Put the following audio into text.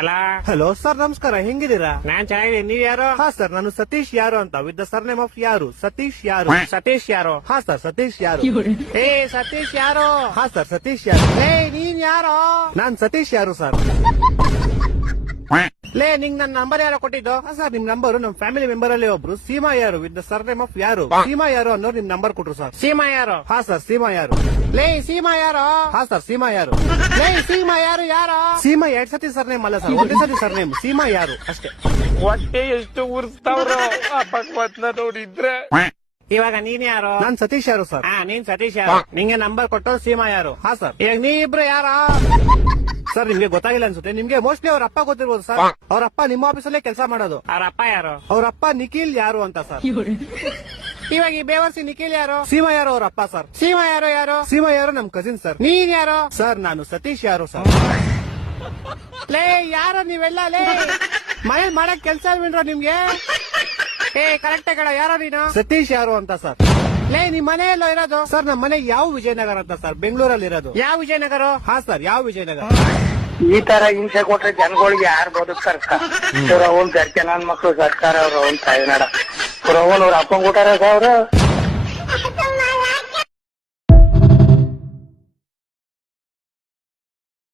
Hello hello sir, ನಮಸ್ಕಾರ. ಹೆಂಗಿದ್ದೀರಾ? ನಾನ್ ಚೆನ್ನಾಗಿದ್ದೀನಿ. ನೀವ್ ಯಾರು? ಹಾ ಸರ್, ನಾನು ಸತೀಶ್ ಯಾರು ಅಂತ, with the sir name of ಯಾರು. ಸತೀಶ್ ಯಾರು. ಸತೀಶ್ ಯಾರು? ಹಾ ಸರ್, ಸತೀಶ್ ಯಾರು. ಏ ಸತೀಶ್ ಯಾರು? ಹಾ ಸರ್, ಸತೀಶ್ ಯಾರು. ಏ ನೀನ್ ಯಾರು? ನಾನ್ ಸತೀಶ್ ಯಾರು ಸರ್. ಲೇ ನಿಂಗ್ ನನ್ ನಂಬರ್ ಯಾರೋ ಕೊಟ್ಟಿದ್ದು? ಹಾ ಸರ್, ನಿಮ್ ನಂಬರ್ ನಮ್ ಫ್ಯಾಮಿಲಿ ಮೆಂಬರ್ ಅಲ್ಲಿ ಒಬ್ರು ಸೀಮಾ ಯಾರು with the sir name of ಯಾರು. ಸೀಮಾ ಯಾರು ಅನ್ನೋರು ನಿಮ್ ನಂಬರ್ ಕೊಟ್ರು ಸರ್. ಸೀಮಾ ಯಾರು? ಹಾ ಸರ್, ಸೀಮಾ ಯಾರು. ಲೇ ಸೀಮಾ ಯಾರು? ಹಾ ಸರ್, ಸೀಮಾ ಯಾರು. ಲೇ ಸೀಮಾ ಯಾರು? ಯಾರು? ಸೀಮಾ 2 ಸತಿ ಸರ್ ನೇಮ್ ಅಲ್ಲ ಸರ್, ಒಂದೇ ಸತಿ ಸರ್ ನೇಮ್. ಸೀಮಾ ಯಾರು ಅಷ್ಟೇ. ಹೊಟ್ಟೆ ಎಷ್ಟು ಉರ್ಸ್ತಾವ್ರು ಭಗವತ್ನ ನೋಡಿದ್ರೆ. ಇವಾಗ ನೀನ್ ಯಾರು? ನಾನ್ ಸತೀಶ್ ಯಾರು ಸರ್. ಹಾ ನೀನ್ ಸತೀಶ್ ಯಾರು? ನಿಂಗೆ ನಂಬರ್ ಕೊಟ್ಟು ಸೀಮಾ ಯಾರು? ಹಾ ಸರ್. ಈಗ ನೀ ಇಬ್ರು ಯಾರ? ಸರ್, ನಿಮ್ಗೆ ಗೊತ್ತಾಗಿಲ್ಲ ಅನ್ಸುತ್ತೆ. ನಿಮ್ಗೆ ಮೋಸ್ಟ್ಲಿ ಅವ್ರ ಅಪ್ಪ ಗೊತ್ತಿರ್ಬೋದು ಸರ್. ಅವ್ರ ಅಪ್ಪ ನಿಮ್ಮ ಆಫೀಸಲ್ಲೇ ಕೆಲಸ ಮಾಡೋದು. ಅವ್ರ ಅಪ್ಪ ಯಾರು? ಅವ್ರ ಅಪ್ಪ ನಿಖಿಲ್ ಯಾರು ಅಂತ ಸರ್. ಇವಾಗ ಈ ಬೇವರ್ಸಿ ನಿಖಿಲ್ ಯಾರು? ಸೀಮಾ ಯಾರು ಅವ್ರ ಅಪ್ಪ ಸರ್. ಸೀಮಾ ಯಾರು? ಯಾರು? ಸೀಮಾ ಯಾರು ನಮ್ ಕಸಿನ್ ಸರ್. ನೀನ್ ಯಾರು? ಸರ್, ನಾನು ಸತೀಶ್ ಯಾರು ಸರ್. ಲೇ ಯಾರು ನೀವೆಲ್ಲ? ಲೇ ಮನೇಲಿ ಮಾಡಕ್ ಕೆಲ್ಸ ಇಲ್ವೇನ್ರ ನಿಮ್ಗೆ? ಏ ಕರೆಕ್ಟ್ ಕಡ ಯಾರೋ ನೀನು? ಸತೀಶ್ ಯಾರು ಅಂತ ಸರ್. ಲೇ ನಿಮ್ ಮನೆ ಎಲ್ಲೋ ಇರೋದು? ಸರ್, ನಮ್ಮ ಮನೆ ಯಾವ ವಿಜಯನಗರ ಅಂತ ಸರ್, ಬೆಂಗಳೂರಲ್ಲಿ ಇರೋದು. ಯಾವ ವಿಜಯನಗರ? ಹಾ ಸರ್, ಯಾವ ವಿಜಯನಗರ. ಈ ತರ ಹಿಂಸೆ ಕೊಟ್ರೆ ಜನಗಳಿಗೆ ಯಾರು ಬದುಕ್ತಾರ? ಅವ್ನ್ ಗರ್ಕೆ ನನ್ ಮಕ್ಳು ಸರ್ಕಾರ ಅವ್ರ ಅವ್ನ್ ತಾಯಿನಾಡ ಅವ್ರ ಅಪ್ಪಂಗ್ ಕೊಟ್ಟಾರ ಅವ್ರ